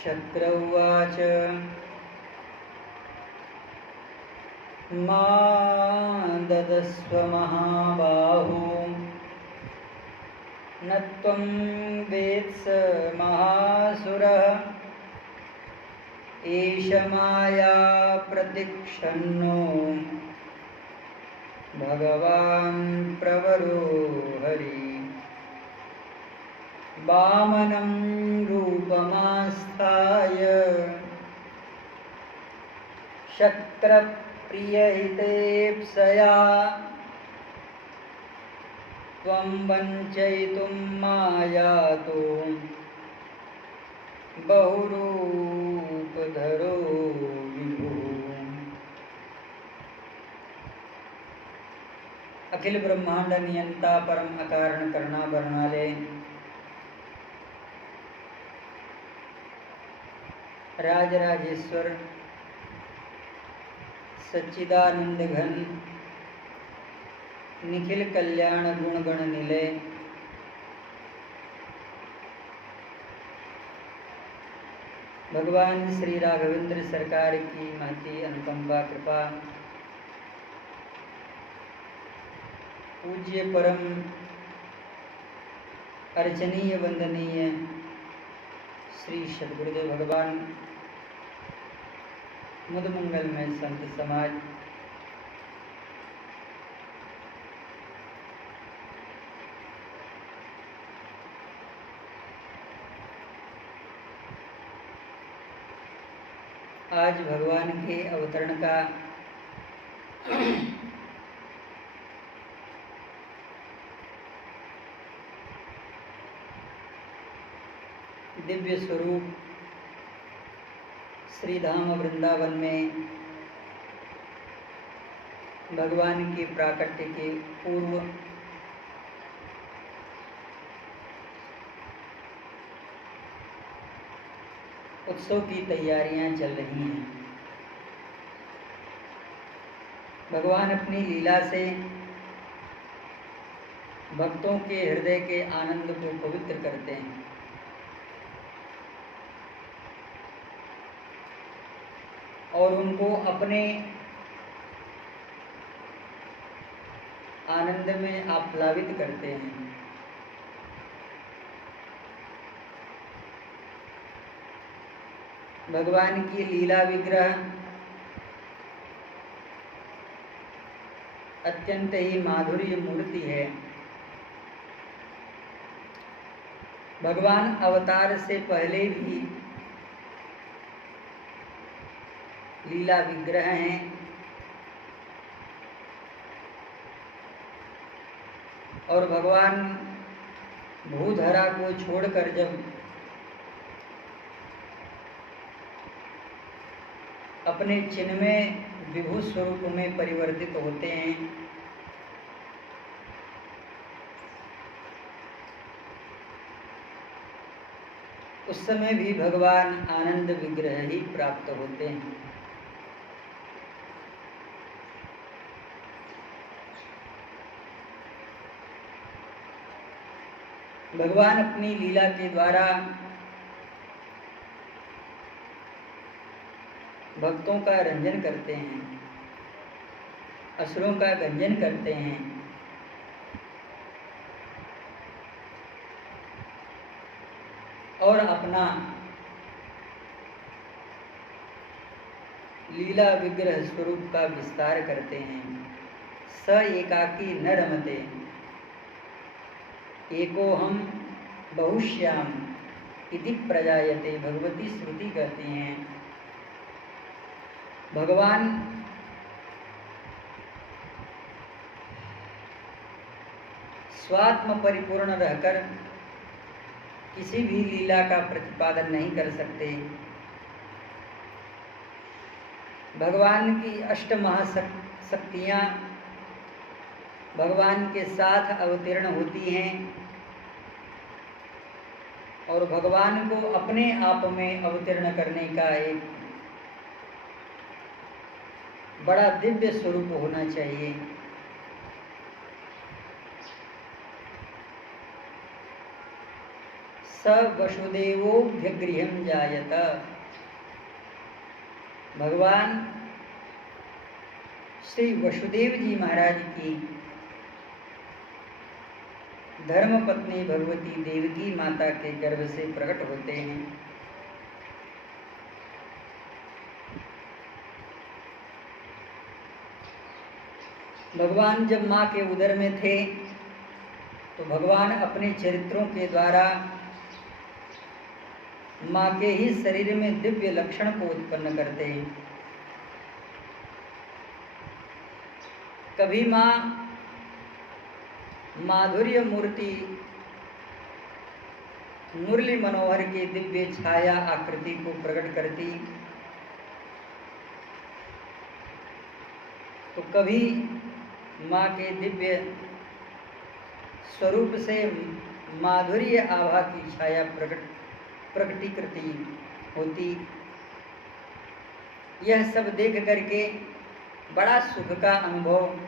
शक्र उवाच मा ददस्व महाबाहो न त्वं वेत्स महासुरः एष माया प्रतिक्षन्नो भगवान् प्रवरो हरि वामनं रूपमास्थाय शक्रप्रियहितेप्सया त्वं वञ्चयितुं मायातो बहुरूपधरो विभुः। अखिल ब्रह्मांड नियंता परम अकारण करना बरनाले राजराजेश्वर सच्चिदानंद घन निखिल कल्याण गुणगण निलय भगवान श्री राघवेंद्र सरकार की महती अनुकंपा कृपा, पूज्य परम अर्चनीय वंदनीय श्री सद्गुरुदेव भगवान मुद मंगलमय संत समाज, आज भगवान के अवतरण का दिव्य स्वरूप श्री धाम वृंदावन में भगवान के प्राकट्य के पूर्व उत्सव की तैयारियां चल रही हैं। भगवान अपनी लीला से भक्तों के हृदय के आनंद को पवित्र करते हैं और उनको अपने आनंद में आप्लावित करते हैं। भगवान की लीला विग्रह अत्यंत ही माधुर्य मूर्ति है। भगवान अवतार से पहले भी लीला विग्रह हैं और भगवान भूधरा को छोड़कर जब अपने चिन्मय विभु स्वरूप में परिवर्तित होते हैं उस समय भी भगवान आनंद विग्रह ही प्राप्त होते हैं। भगवान अपनी लीला के द्वारा भक्तों का रंजन करते हैं, असुरों का गंजन करते हैं और अपना लीला विग्रह स्वरूप का विस्तार करते हैं। स एकाकी न रमते एकोहम बहुश्याम इति प्रजायते, भगवती श्रुति कहती हैं। भगवान स्वात्म परिपूर्ण रहकर किसी भी लीला का प्रतिपादन नहीं कर सकते। भगवान की अष्ट महाशक्तियाँ भगवान के साथ अवतीर्ण होती हैं और भगवान को अपने आप में अवतीर्ण करने का एक बड़ा दिव्य स्वरूप होना चाहिए। स वसुदेवोऽभ्यगृहं जायत। भगवान श्री वसुदेव जी महाराज की धर्मपत्नी भगवती देवकी माता के गर्भ से प्रकट होते हैं। भगवान जब माँ के उदर में थे तो भगवान अपने चरित्रों के द्वारा माँ के ही शरीर में दिव्य लक्षण को उत्पन्न करते हैं। कभी माँ माधुर्य मूर्ति मुरली मनोहर के दिव्य छाया आकृति को प्रकट करती, तो कभी माँ के दिव्य स्वरूप से माधुर्य आभा की छाया प्रकटीकृति होती। यह सब देख करके बड़ा सुख का अनुभव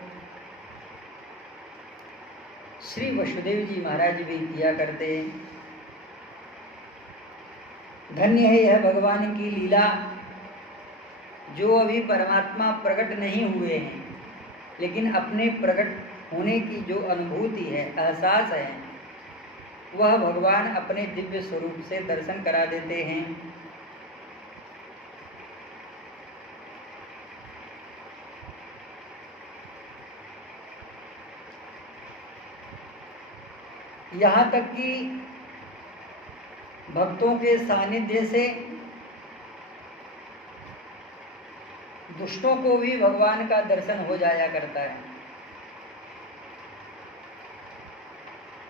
श्री वसुदेव जी महाराज भी किया करते। धन्य है यह भगवान की लीला, जो अभी परमात्मा प्रकट नहीं हुए हैं, लेकिन अपने प्रकट होने की जो अनुभूति है, एहसास है, वह भगवान अपने दिव्य स्वरूप से दर्शन करा देते हैं। यहाँ तक कि भक्तों के सानिध्य से दुष्टों को भी भगवान का दर्शन हो जाया करता है।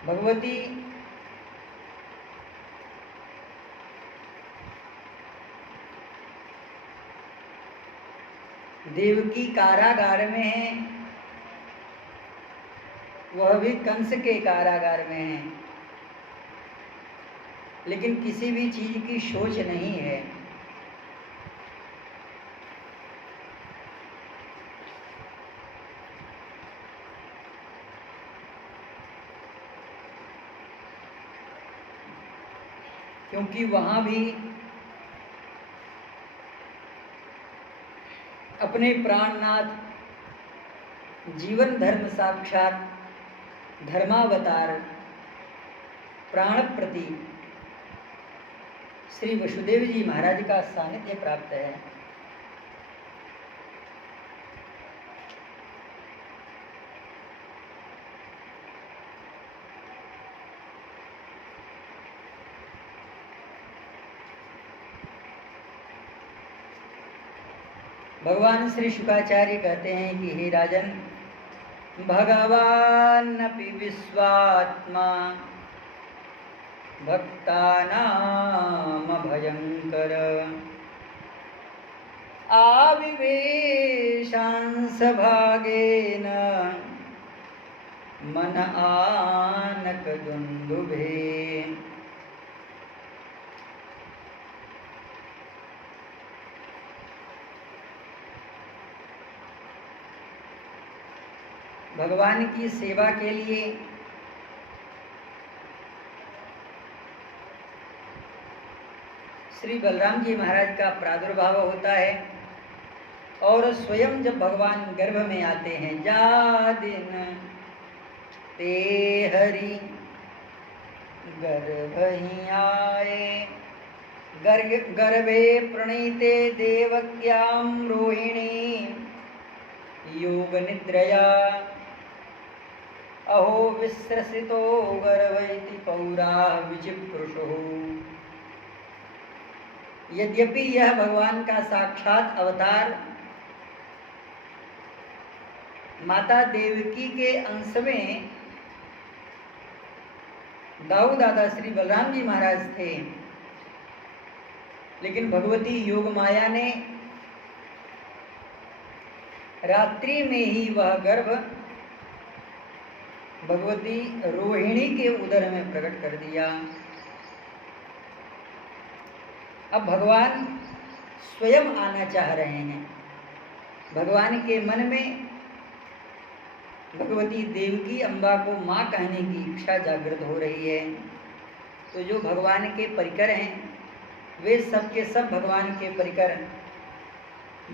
भगवती देवकी कारागार में है, वह भी कंस के कारागार में है, लेकिन किसी भी चीज की सोच नहीं है। क्योंकि वहां भी अपने प्राणनाथ जीवन धर्म साक्षात धर्मावतार प्राण प्रति श्री वसुदेव जी महाराज का सानिध्य प्राप्त है। भगवान श्री शुकाचार्य कहते हैं कि हे राजन, भगवानपि विश्वात्मा भक्तानाम भयंकर आविवेशांस भागेन मन आनक दुंदुभे। भगवान की सेवा के लिए श्री बलराम जी महाराज का प्रादुर्भाव होता है, और स्वयं जब भगवान गर्भ में आते हैं, जा दिन ते हरि गर्भ ही आए, गर्भे प्रणीते देवक्याम रोहिणी योग निद्रया, अहो विस्रसितो गर्भैति पौरा विचिप्रुषो। यद्यपि यह भगवान का साक्षात अवतार माता देवकी के अंश में दाऊ दादा श्री बलराम जी महाराज थे, लेकिन भगवती योग माया ने रात्रि में ही वह गर्भ भगवती रोहिणी के उदर में प्रकट कर दिया। अब भगवान स्वयं आना चाह रहे हैं। भगवान के मन में भगवती देवकी अम्बा को माँ कहने की इच्छा जागृत हो रही है। तो जो भगवान के परिकर हैं वे सब के सब भगवान के परिकर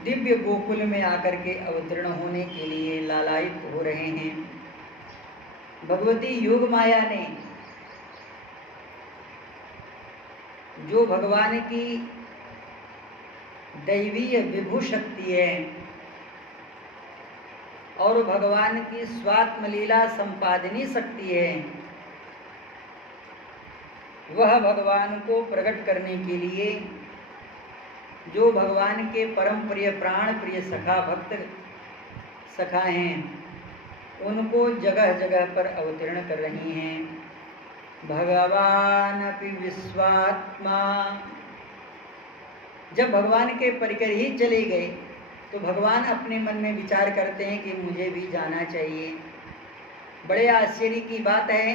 दिव्य गोकुल में आकर के अवतीर्ण होने के लिए लालायित हो रहे हैं। भगवती योग माया ने जो भगवान की दैवीय विभू शक्ति है और भगवान की स्वात्म लीला संपादनी शक्ति है, वह भगवान को प्रकट करने के लिए जो भगवान के परम प्रिय प्राण प्रिय सखा भक्त सखा हैं उनको जगह जगह पर अवतीर्ण कर रही हैं। भगवान अपि विश्वात्मा, जब भगवान के परिकर ही चले गए तो भगवान अपने मन में विचार करते हैं कि मुझे भी जाना चाहिए। बड़े आश्चर्य की बात है,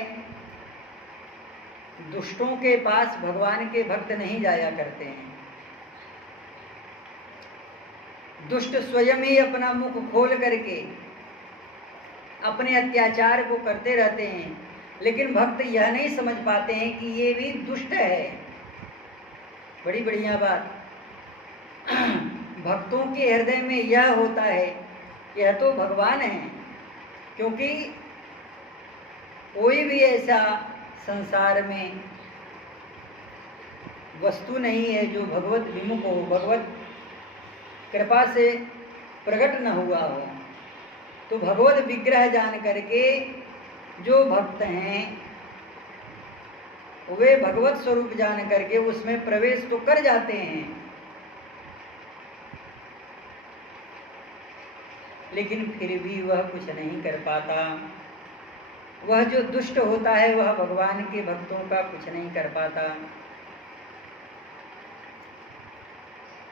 दुष्टों के पास भगवान के भक्त नहीं जाया करते हैं। दुष्ट स्वयं ही अपना मुख खोल करके अपने अत्याचार को करते रहते हैं, लेकिन भक्त यह नहीं समझ पाते हैं कि ये भी दुष्ट है। बड़ी बढ़िया बात, भक्तों के हृदय में यह होता है यह तो भगवान है, क्योंकि कोई भी ऐसा संसार में वस्तु नहीं है जो भगवत विमुख हो, भगवत कृपा से प्रकट न हुआ हो। तो भगवत विग्रह जान करके जो भक्त हैं वे भगवत स्वरूप जान करके उसमें प्रवेश तो कर जाते हैं, लेकिन फिर भी वह कुछ नहीं कर पाता। वह जो दुष्ट होता है वह भगवान के भक्तों का कुछ नहीं कर पाता।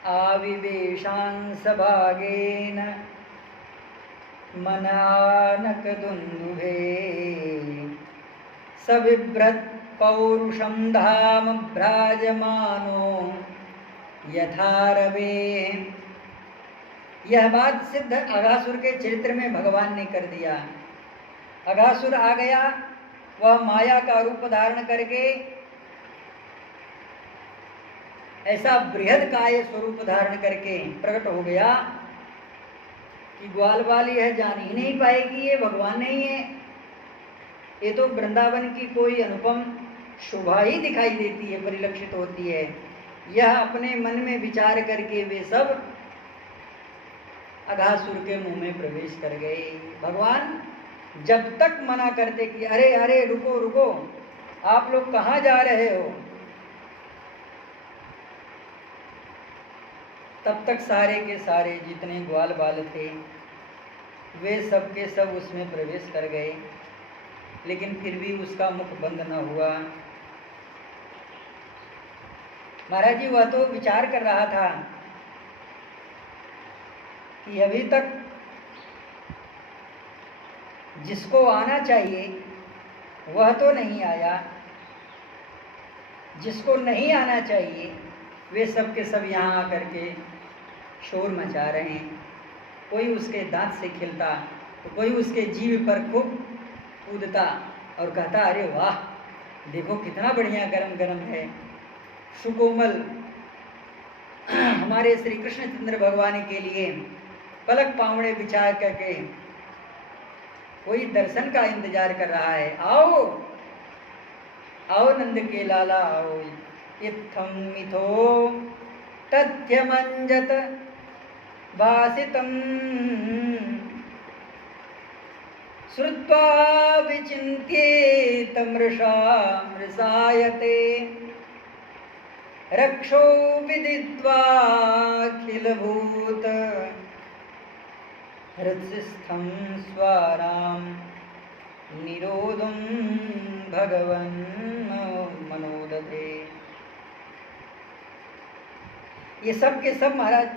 आविवेशांस भागेन मनानक दुन्दुभे सविभ्रत पौरुषम धाम भ्राजमानो यथा रवे। यह बात सिद्ध अघासुर के चरित्र में भगवान ने कर दिया। अघासुर आ गया, वह माया का रूप धारण करके ऐसा बृहद काय स्वरूप धारण करके प्रकट हो गया कि ग्वाल बाल यह जान ही नहीं पाएगी ये भगवान नहीं है, ये तो वृंदावन की कोई अनुपम शोभा ही दिखाई देती है, परिलक्षित होती है। यह अपने मन में विचार करके वे सब अघासुर के मुंह में प्रवेश कर गए। भगवान जब तक मना करते कि अरे अरे रुको रुको, आप लोग कहाँ जा रहे हो, तब तक सारे के सारे जितने ग्वाल बाल थे वे सब के सब उसमें प्रवेश कर गए, लेकिन फिर भी उसका मुख बंद न हुआ। महाराज जी वह तो विचार कर रहा था कि अभी तक जिसको आना चाहिए वह तो नहीं आया, जिसको नहीं आना चाहिए वे सब के सब यहाँ आकर के शोर मचा रहे हैं। कोई उसके दांत से खिलता तो कोई उसके जीभ पर खूब कूदता और कहता अरे वाह देखो कितना बढ़िया गरम गरम है, सुकोमल। हमारे श्री कृष्णचंद्र भगवान के लिए पलक पावड़े बिछा करके कोई दर्शन का इंतजार कर रहा है। आओ आओ नंद के लाला आओ, इत्थं मिथो तथ्यमंजत भासितं श्रुत्वा विचिन्त्येत मृषा मृषायते रक्षो विदित्वाखिलभूत हृत्स्थं स्वारां निरोधं भगवन् मनोदधे। ये सब के सब महाराज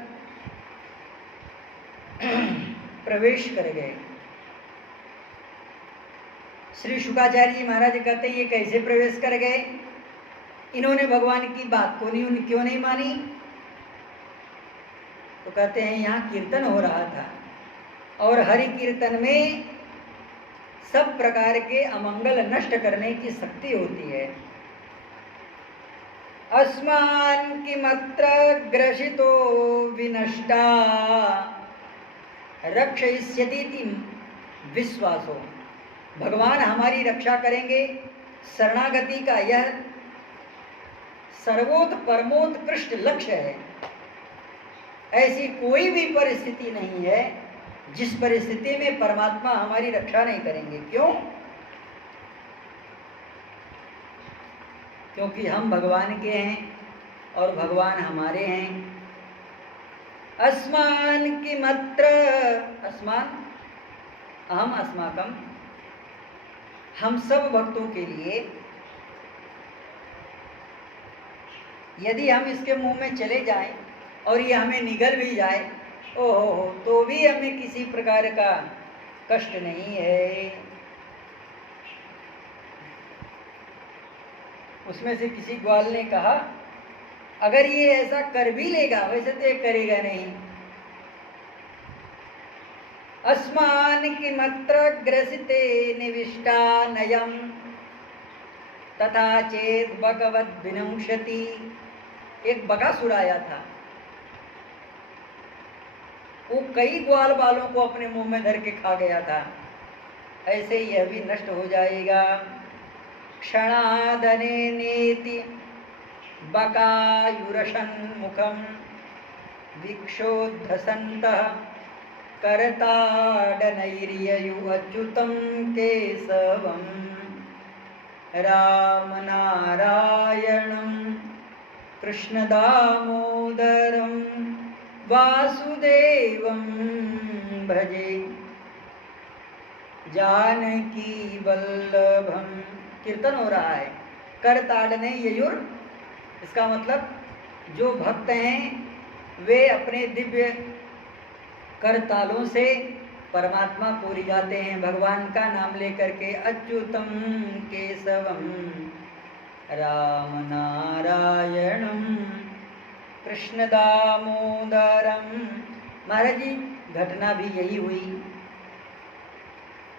प्रवेश कर गए। श्री शुकाचार्य जी महाराज कहते हैं ये कैसे प्रवेश कर गए, इन्होंने भगवान की बात को क्यों नहीं मानी। तो कहते हैं यहाँ कीर्तन हो रहा था और हरि कीर्तन में सब प्रकार के अमंगल नष्ट करने की शक्ति होती है। अस्मान् किमत्र ग्रसितो विनष्टा रक्षयिष्यतीति विश्वासो। भगवान हमारी रक्षा करेंगे, शरणागति का यह सर्वोत्त परमोत्कृष्ट लक्ष्य है। ऐसी कोई भी परिस्थिति नहीं है जिस परिस्थिति में परमात्मा हमारी रक्षा नहीं करेंगे। क्यों? क्योंकि हम भगवान के हैं और भगवान हमारे हैं। अस्मान किमत्र, अस्मान अहम अस्माकम, हम सब भक्तों के लिए यदि हम इसके मुंह में चले जाएं और ये हमें निगल भी जाए, ओहो, तो भी हमें किसी प्रकार का कष्ट नहीं है। उसमें से किसी ग्वाल ने कहा, अगर ये ऐसा कर भी लेगा, वैसे तो ये करेगा नहीं। अस्मान किमत्र ग्रसिते निविष्टा नयम तथा चेत भगवत विनंशति। एक बकासुर आया था, वो कई ग्वाल बालों को अपने मुंह में धर के खा गया था। ऐसे यह भी नष्ट हो जाएगा। क्षणादने नेति बकायुरशन मुखम विक्षोध्वसन्तः करताडनैर्ययु अच्युतं केशवं रामनारायणं कृष्णदामोदरं वासुदेवं भजे जानकी वल्लभम। कीर्तन हो रहा है। कर ताड़ने ययुर, इसका मतलब जो भक्त हैं वे अपने दिव्य कर तालों से परमात्मा को रिझाते हैं, भगवान का नाम लेकर के। अच्युतम केशवम राम नारायणम कृष्ण दामोदरम। महाराज जी, घटना भी यही हुई।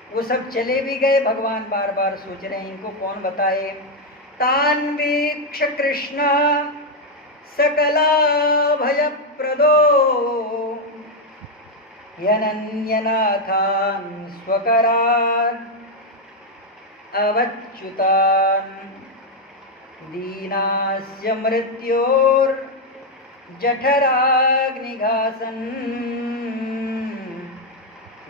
वो सब चले भी गए, भगवान बार बार सोच रहे हैं इनको कौन बताए। तान्वीक्ष कृष्ण सकला भयप्रदो यनन्यनाथान् स्वकरान् अवच्युतान् दीनास्य मृत्योर्जठराग्निघासन्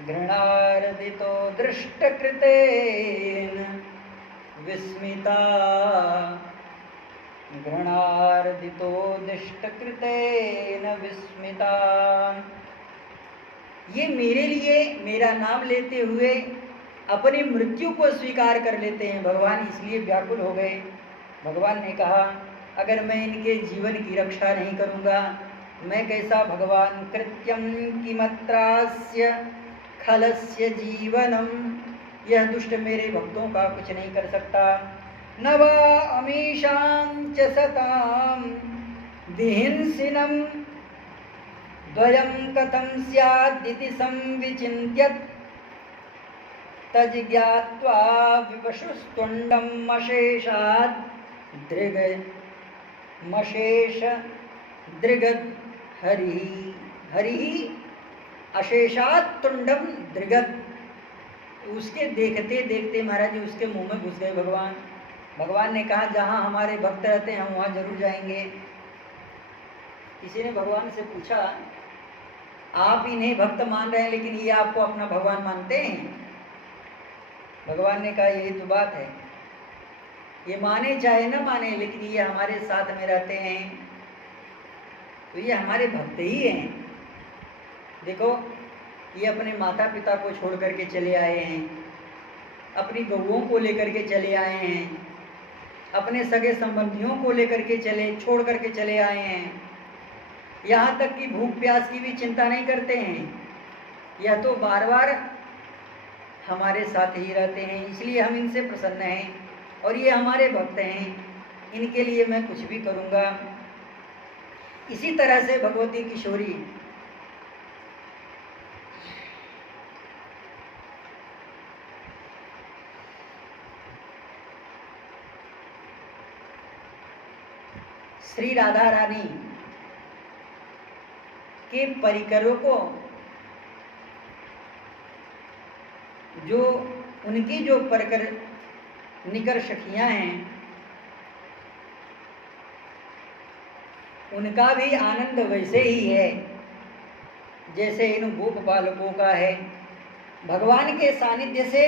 घृणार्दितो दृष्टकृतेन विस्मिता। घृणार्दितो दृष्टकृतेन विस्मिता। ये मेरे लिए मेरा नाम लेते हुए अपनी मृत्यु को स्वीकार कर लेते हैं भगवान, इसलिए व्याकुल हो गए। भगवान ने कहा, अगर मैं इनके जीवन की रक्षा नहीं करूँगा, मैं कैसा भगवान। कृत्यं किमत्रास्य खलस्य जीवनम, यह दुष्ट मेरे भक्तों का कुछ नहीं कर सकता। न वा अमीशांच सताम विहिंसिनम द्वयं कथं स्यादिति संविचिन्त्यत् तज्ज्ञात्वा विवशुस्तुण्डं मशेषात् दृग मशेष दृगद हरि हरि अशेषात् तुंडम दृगद। उसके देखते देखते महाराज जी उसके मुंह में घुस गए भगवान। भगवान ने कहा, जहाँ हमारे भक्त रहते हैं हम वहाँ जरूर जाएंगे। किसी ने भगवान से पूछा, आप इन्हें भक्त मान रहे हैं लेकिन ये आपको अपना भगवान मानते हैं? भगवान ने कहा, यही तो बात है, ये माने चाहे न माने लेकिन ये हमारे साथ में रहते हैं, तो ये हमारे भक्त ही हैं। देखो, ये अपने माता पिता को छोड़ करके चले आए हैं, अपनी गौओं को लेकर के चले आए हैं, अपने सगे संबंधियों को लेकर के छोड़ करके चले आए हैं। यहाँ तक कि भूख प्यास की भी चिंता नहीं करते हैं। यह तो बार बार हमारे साथ ही रहते हैं, इसलिए हम इनसे प्रसन्न हैं और ये हमारे भक्त हैं, इनके लिए मैं कुछ भी करूँगा। इसी तरह से भगवती किशोरी श्री राधा रानी के परिकरों को, जो उनकी जो परिकर निकर सखियां हैं, उनका भी आनंद वैसे ही है जैसे इन गोप बालकों का है। भगवान के सानिध्य से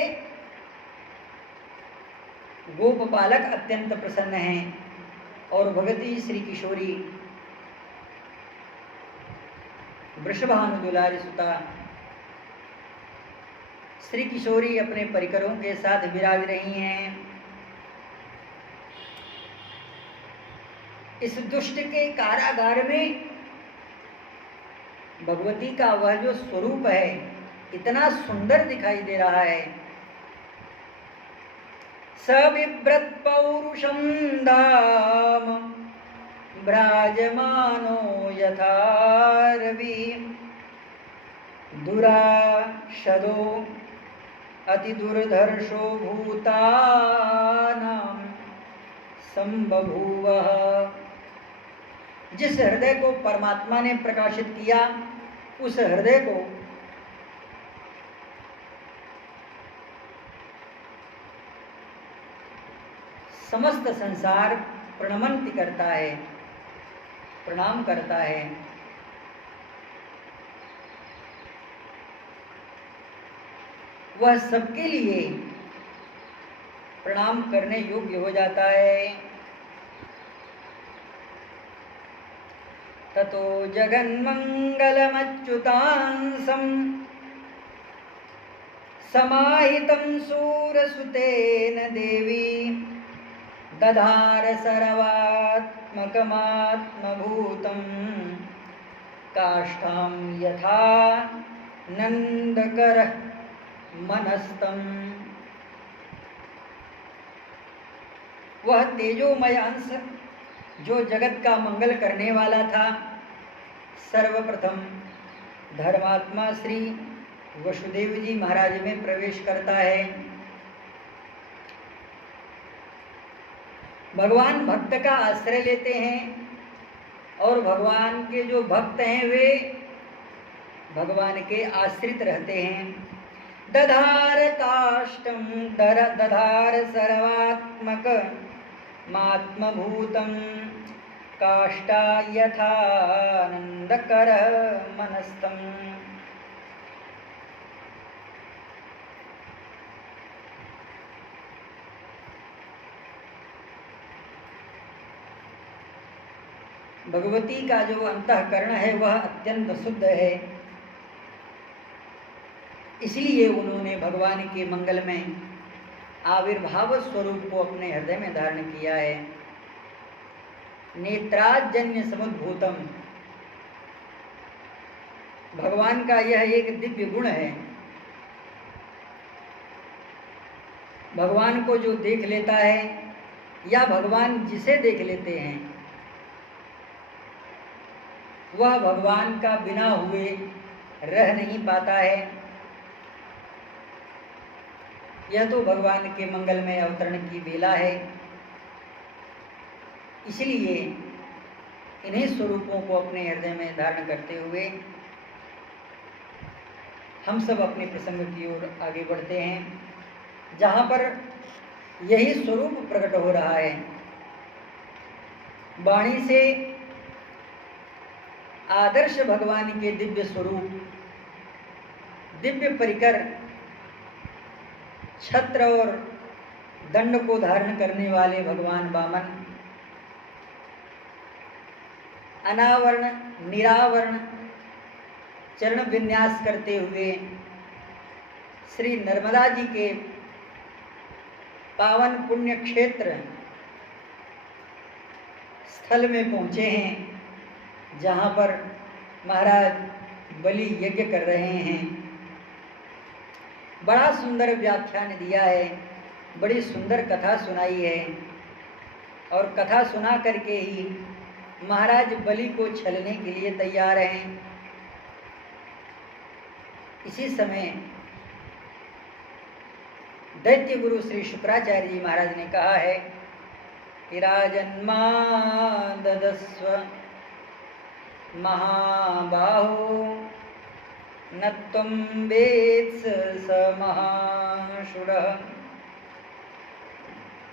गोप बालक अत्यंत प्रसन्न हैं और भगवती श्री किशोरी वृषभानु दुलारी सुता श्री किशोरी अपने परिकरों के साथ विराज रही हैं। इस दुष्ट के कारागार में भगवती का वह जो स्वरूप है इतना सुंदर दिखाई दे रहा है। सविव्रत पौरुषं धाम ब्राजमानो यथा रवि दुराशदो अति दुर्धर्षो भूतानां संबभूवः। जिस हृदय को परमात्मा ने प्रकाशित किया, उस हृदय को समस्त संसार प्रणमंति करता है, प्रणाम करता है। वह सबके लिए प्रणाम करने योग्य हो जाता है। ततो जगन्मंगलमच्युतांसं समाहितं सूरसुतेन देवी दधार सर्वात्मकमात्मभूतं काष्ठां यथा नंदकरः मनस्तम। वह तेजोमय अंश जो जगत का मंगल करने वाला था, सर्वप्रथम धर्मात्मा श्री वसुदेव जी महाराज में प्रवेश करता है। भगवान भक्त का आश्रय लेते हैं और भगवान के जो भक्त हैं वे भगवान के आश्रित रहते हैं। दधार काष्ठं दधार सर्वात्मक मात्मभूतं काष्ठा यथानंदकर मनस्तम। भगवती का जो अंतःकरण है वह अत्यंत शुद्ध है, इसलिए उन्होंने भगवान के मंगल में आविर्भाव स्वरूप को अपने हृदय में धारण किया है। नेत्राजन्य समुद्भूतम, भगवान का यह एक दिव्य गुण है। भगवान को जो देख लेता है या भगवान जिसे देख लेते हैं, वह भगवान का बिना हुए रह नहीं पाता है। यह तो भगवान के मंगल में अवतरण की बेला है, इसलिए इन्हीं स्वरूपों को अपने हृदय में धारण करते हुए हम सब अपने प्रसंग की ओर आगे बढ़ते हैं, जहाँ पर यही स्वरूप प्रकट हो रहा है। वाणी से आदर्श भगवान के दिव्य स्वरूप, दिव्य परिकर, छत्र और दंड को धारण करने वाले भगवान वामन अनावरण निरावरण चरण विन्यास करते हुए श्री नर्मदा जी के पावन पुण्य क्षेत्र स्थल में पहुँचे हैं, जहाँ पर महाराज बलि यज्ञ कर रहे हैं। बड़ा सुंदर व्याख्यान दिया है, बड़ी सुंदर कथा सुनाई है, और कथा सुना करके ही महाराज बलि को छलने के लिए तैयार हैं। इसी समय दैत्य गुरु श्री शुक्राचार्य जी महाराज ने कहा है कि राजन्मां ददस्व महाबाहो न त्वं वेत्स स महाशूरः।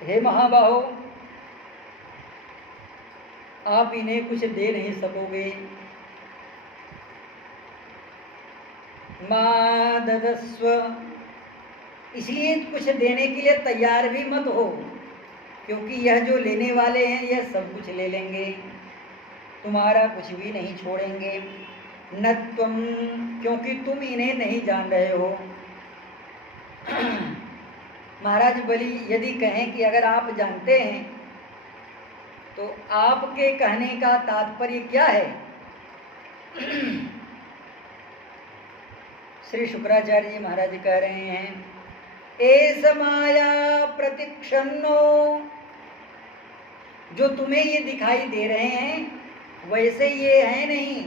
हे महाबाहो, आप इन्हें कुछ दे नहीं सकोगे। मा ददस्व, इसलिए कुछ देने के लिए तैयार भी मत हो, क्योंकि यह जो लेने वाले हैं यह सब कुछ ले लेंगे, तुम्हारा कुछ भी नहीं छोड़ेंगे। न तुम, क्योंकि तुम इन्हें नहीं जान रहे हो। महाराज बलि यदि कहें कि अगर आप जानते हैं तो आपके कहने का तात्पर्य क्या है? श्री शुक्राचार्य जी महाराज कह रहे हैं, एस माया प्रतिक्षन्नो, जो तुम्हें ये दिखाई दे रहे हैं वैसे ये है नहीं।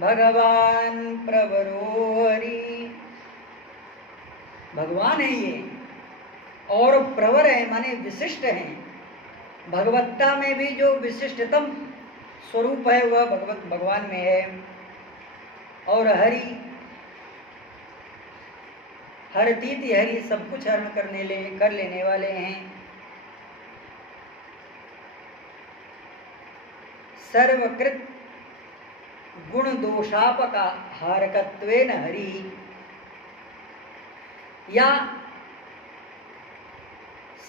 भगवान प्रवरो हरि, भगवान है ये, और प्रवर है माने विशिष्ट हैं। भगवत्ता में भी जो विशिष्टतम स्वरूप है वह भगवान में है। और हरि, हरतीति हरि, सब कुछ हरण कर लेने वाले हैं। सर्वकृत गुण दोषापका हारकत्वेन हरि, या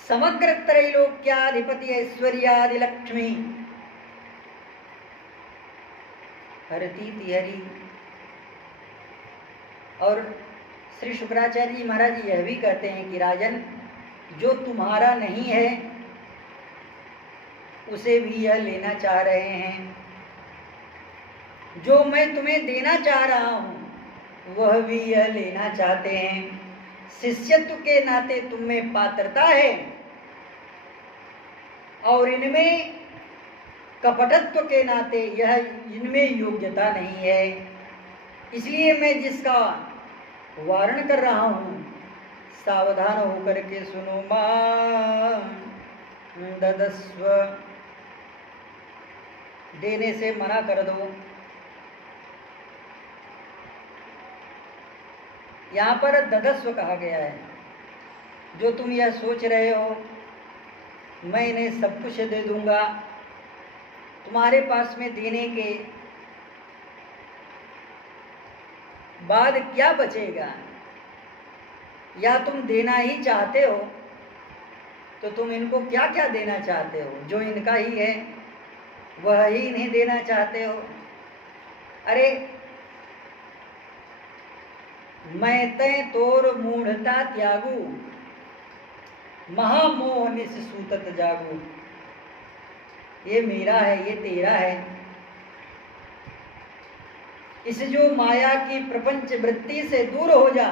समग्र त्रैलोक्याधिपति ऐश्वर्यादि लक्ष्मी हरतीति हरि। और श्री शुक्राचार्य जी महाराज यह भी कहते हैं कि राजन, जो तुम्हारा नहीं है उसे भी यह लेना चाह रहे हैं। जो मैं तुम्हें देना चाह रहा हूं वह भी यह लेना चाहते हैं। शिष्यत्व के नाते तुम में पात्रता है और इनमें कपटत्व के नाते यह इनमें योग्यता नहीं है। इसलिए मैं जिसका वारण कर रहा हूं, सावधान होकर के सुनो। मां ददस्व, देने से मना कर दो। यहाँ पर ददस्व कहा गया है। जो तुम यह सोच रहे हो मैं इन्हें सब कुछ दे दूंगा, तुम्हारे पास में देने के बाद क्या बचेगा? या तुम देना ही चाहते हो तो तुम इनको क्या क्या देना चाहते हो? जो इनका ही है वह ही इन्हें देना चाहते हो। अरे मैं तय तोर मूढ़ता त्यागू, महामोह निसूतत जागू। ये मेरा है, ये तेरा है। इस जो माया की प्रपंच वृत्ति से दूर हो जा,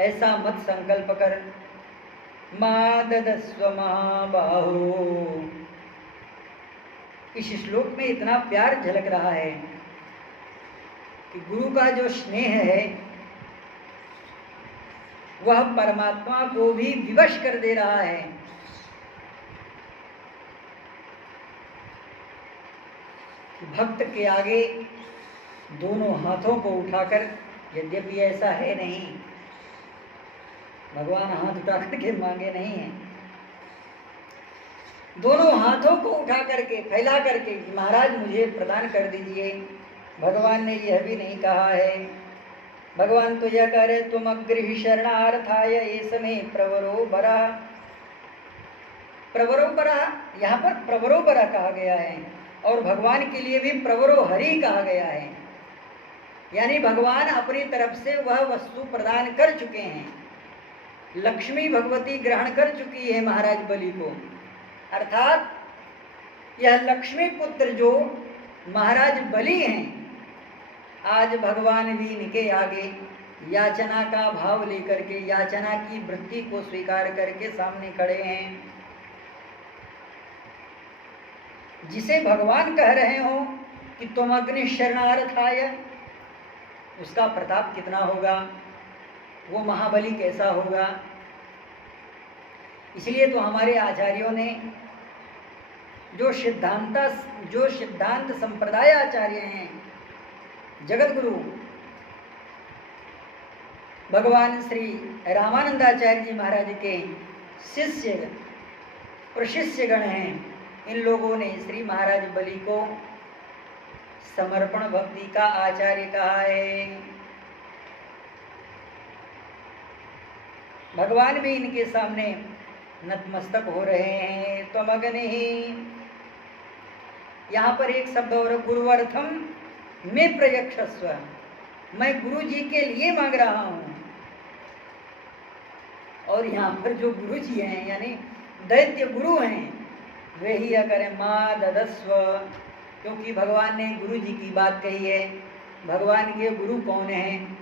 ऐसा मत संकल्प कर। मां ददस्व महाबाहो, इस श्लोक में इतना प्यार झलक रहा है कि गुरु का जो स्नेह है वह परमात्मा को भी विवश कर दे रहा है। भक्त के आगे दोनों हाथों को उठाकर, यद्यपि ऐसा है नहीं, भगवान हाथ उठा करके मांगे नहीं है, दोनों हाथों को उठा करके फैला करके महाराज मुझे प्रदान कर दीजिए। भगवान ने यह भी नहीं कहा है। भगवान तो यह कह रहे, तुम अग्रही शरणार्थाय एसमे प्रवरो बरा। प्रवरो बरा, यहाँ पर प्रवरो बरा कहा गया है और भगवान के लिए भी प्रवरो हरि कहा गया है। यानी भगवान अपनी तरफ से वह वस्तु प्रदान कर चुके हैं। लक्ष्मी भगवती ग्रहण कर चुकी है महाराज बलि को, अर्थात यह लक्ष्मी पुत्र जो महाराज बलि हैं, आज भगवान भी इनके आगे याचना का भाव लेकर के, याचना की वृत्ति को स्वीकार करके सामने खड़े हैं। जिसे भगवान कह रहे हो कि तुम अग्नि शरणार्थाय, उसका प्रताप कितना होगा, वो महाबली कैसा होगा। इसलिए तो हमारे आचार्यों ने जो सिद्धांत संप्रदाय आचार्य हैं, जगत गुरु भगवान श्री रामानंदाचार्य जी महाराज के शिष्य प्रशिष्य गण हैं, इन लोगों ने श्री महाराज बलि को समर्पण भक्ति का आचार्य कहा है। भगवान भी इनके सामने नतमस्तक हो रहे हैं। त्वमग्निः, यहाँ पर एक शब्द और, गुरुवर्थम में प्रयक्षस्व, मैं गुरु जी के लिए मांग रहा हूँ। और यहाँ पर जो गुरु जी हैं यानी दैत्य गुरु हैं, वे ही करें माँ ददस्व, क्योंकि भगवान ने गुरु जी की बात कही है। भगवान के गुरु कौन हैं?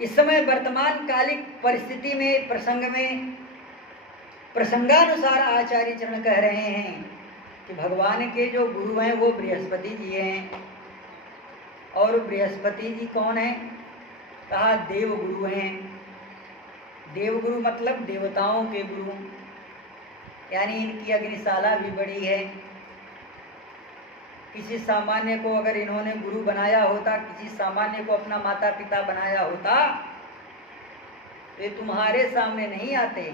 इस समय वर्तमान कालिक परिस्थिति में प्रसंगानुसार आचार्य चरण कह रहे हैं कि भगवान के जो गुरु हैं वो बृहस्पति जी हैं। और बृहस्पति जी कौन है? कहा देव गुरु हैं। देव गुरु मतलब देवताओं के गुरु, यानी इनकी अग्निशाला भी बड़ी है। किसी सामान्य को अगर इन्होंने गुरु बनाया होता, किसी सामान्य को अपना माता पिता बनाया होता, तो ये तुम्हारे सामने नहीं आते।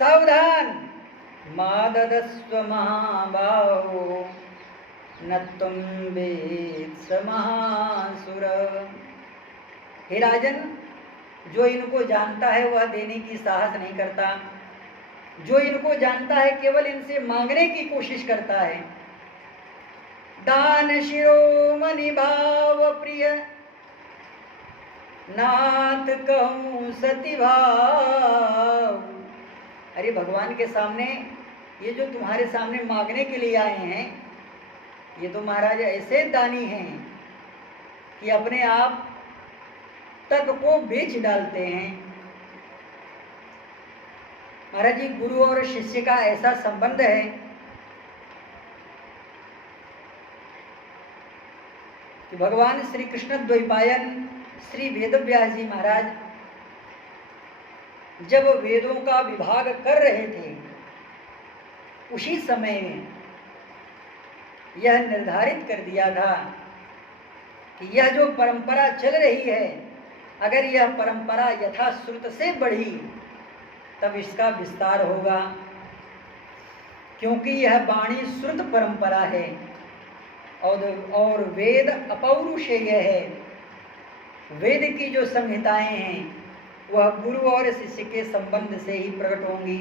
सावधान, मां ददस्व महाबाहो न तुम वेत्स महासुर। हे राजन, जो इनको जानता है वह देने की साहस नहीं करता, जो इनको जानता है केवल इनसे मांगने की कोशिश करता है। दान शिरोमणि भाव प्रिय नाथ कहूँ सती भाव। अरे भगवान के सामने ये जो तुम्हारे सामने मांगने के लिए आए हैं, ये तो महाराज ऐसे दानी हैं कि अपने आप तक को बेच डालते हैं। महाराज जी, गुरु और शिष्य का ऐसा संबंध है कि भगवान श्री कृष्ण द्वैपायन श्री वेदव्यास जी महाराज जब वेदों का विभाग कर रहे थे, उसी समय में यह निर्धारित कर दिया था कि यह जो परंपरा चल रही है, अगर यह परंपरा यथाश्रुत से बढ़ी तब इसका विस्तार होगा, क्योंकि यह वाणी श्रुत परंपरा है और वेद अपौरुषेय है। वेद की जो संहिताएं हैं वह गुरु और शिष्य के संबंध से ही प्रकट होंगी,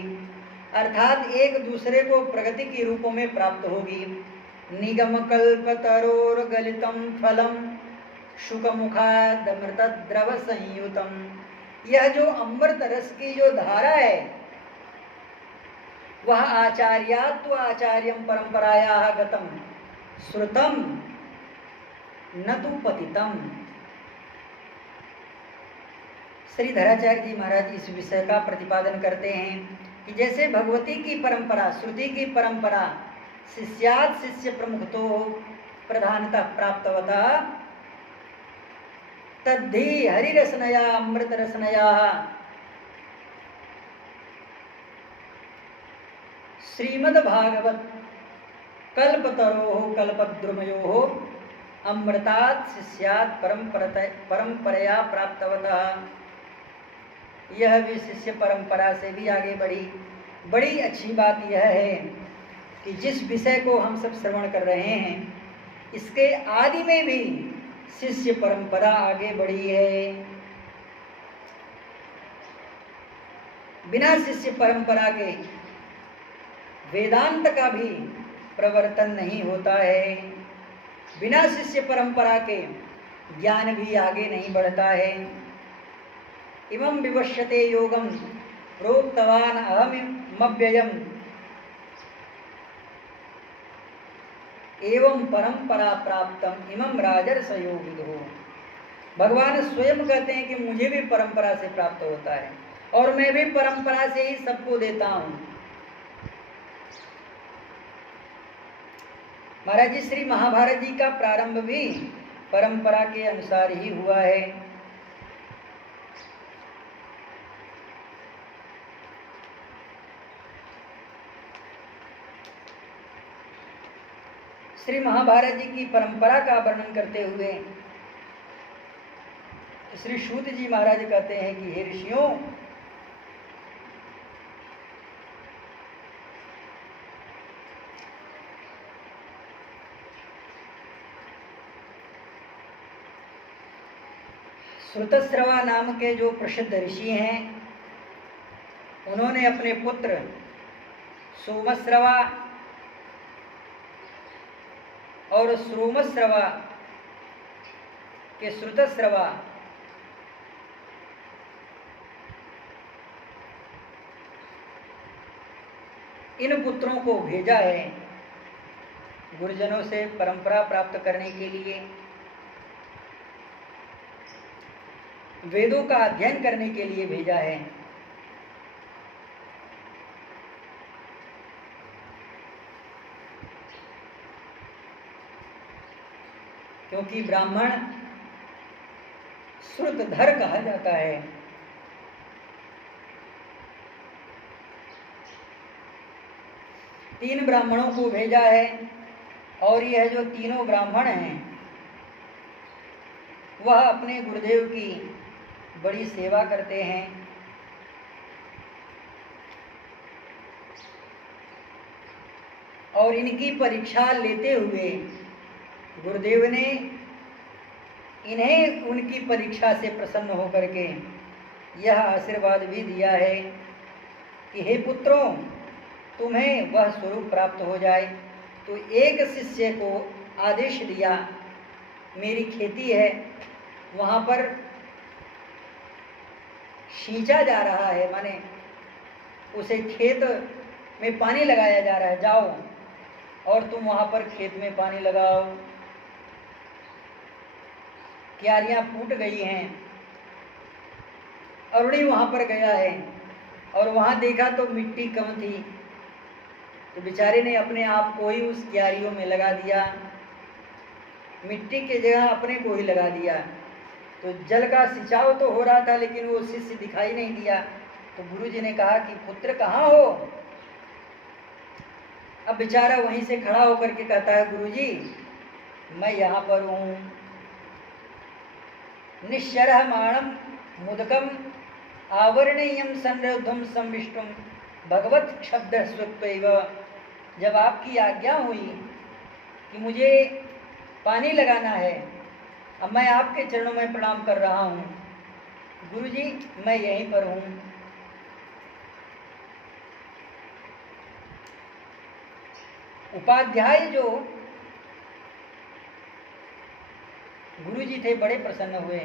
अर्थात एक दूसरे को प्रगति के रूपों में प्राप्त होगी। निगम कल्पतरोर गलितम फलम शुकमुखादमृत द्रव संयुतम। यह जो अमृत रस की जो धारा है वह आचार्यात्व आचार्यम परंपराया गतम श्रुतम न तु पतितम। श्री धराचार्य जी महाराज इस विषय का प्रतिपादन करते हैं कि जैसे भगवती की परंपरा, श्रुति की परंपरा शिष्यात् शिष्य प्रमुखतो प्रधानतः प्राप्तवता, तद्धि हरिरसनया अमृत रसनया श्रीमद्भागवत कल्पतरोः कल्पद्रुमयोः अमृतात् शिष्यात् परंपरया प्राप्तवतः। यह भी शिष्य परंपरा से भी आगे बढ़ी। बड़ी अच्छी बात यह है कि जिस विषय को हम सब श्रवण कर रहे हैं, इसके आदि में भी शिष्य परंपरा आगे बढ़ी है। बिना शिष्य परंपरा के वेदांत का भी प्रवर्तन नहीं होता है, बिना शिष्य परंपरा के ज्ञान भी आगे नहीं बढ़ता है। इमं विवश्यते योगम प्रोक्तवान अहमव्ययम् एवं परंपरा प्राप्तम इमं राजर्षयो विदुः। भगवान स्वयं कहते हैं कि मुझे भी परंपरा से प्राप्त होता है और मैं भी परंपरा से ही सबको देता हूँ। महाराज जी, श्री महाभारत जी का प्रारंभ भी परंपरा के अनुसार ही हुआ है। श्री महाभारत जी की परंपरा का वर्णन करते हुए श्री सूत जी महाराज कहते हैं कि हे ऋषियों, श्रुतस्रवा नाम के जो प्रसिद्ध ऋषि हैं, उन्होंने अपने पुत्र सोमस्रवा और श्रोमस्रवा के श्रुतस्रवा इन पुत्रों को भेजा है गुरुजनों से परंपरा प्राप्त करने के लिए, वेदों का अध्ययन करने के लिए भेजा है। क्योंकि ब्राह्मण श्रुतधर कहा जाता है। तीन ब्राह्मणों को भेजा है और यह जो तीनों ब्राह्मण हैं वह अपने गुरुदेव की बड़ी सेवा करते हैं। और इनकी परीक्षा लेते हुए गुरुदेव ने इन्हें उनकी परीक्षा से प्रसन्न होकर के यह आशीर्वाद भी दिया है कि हे पुत्रों, तुम्हें वह स्वरूप प्राप्त हो जाए। तो एक शिष्य को आदेश दिया, मेरी खेती है, वहाँ पर सींचा जा रहा है, माने उसे खेत में पानी लगाया जा रहा है, जाओ और तुम वहाँ पर खेत में पानी लगाओ। क्यारियाँ फूट गई हैं। अरुणी वहाँ पर गया है और वहाँ देखा तो मिट्टी कम थी, तो बेचारे ने अपने आप को ही उस क्यारियों में लगा दिया, मिट्टी की जगह अपने को ही लगा दिया। तो जल का सिंचाव तो हो रहा था लेकिन वो शिष्य दिखाई नहीं दिया। तो गुरुजी ने कहा कि पुत्र कहाँ हो? अब बेचारा वहीं से खड़ा होकर के कहता है, गुरुजी मैं यहाँ पर हूँ। निश्चरमाणम मुदकम आवरणीयम संरुद्धम संविष्टुम भगवत शब्द स्वत्वैव। जब आपकी आज्ञा हुई कि मुझे पानी लगाना है, अब मैं आपके चरणों में प्रणाम कर रहा हूँ। गुरुजी मैं यहीं पर हूँ। उपाध्याय जो गुरुजी थे बड़े प्रसन्न हुए।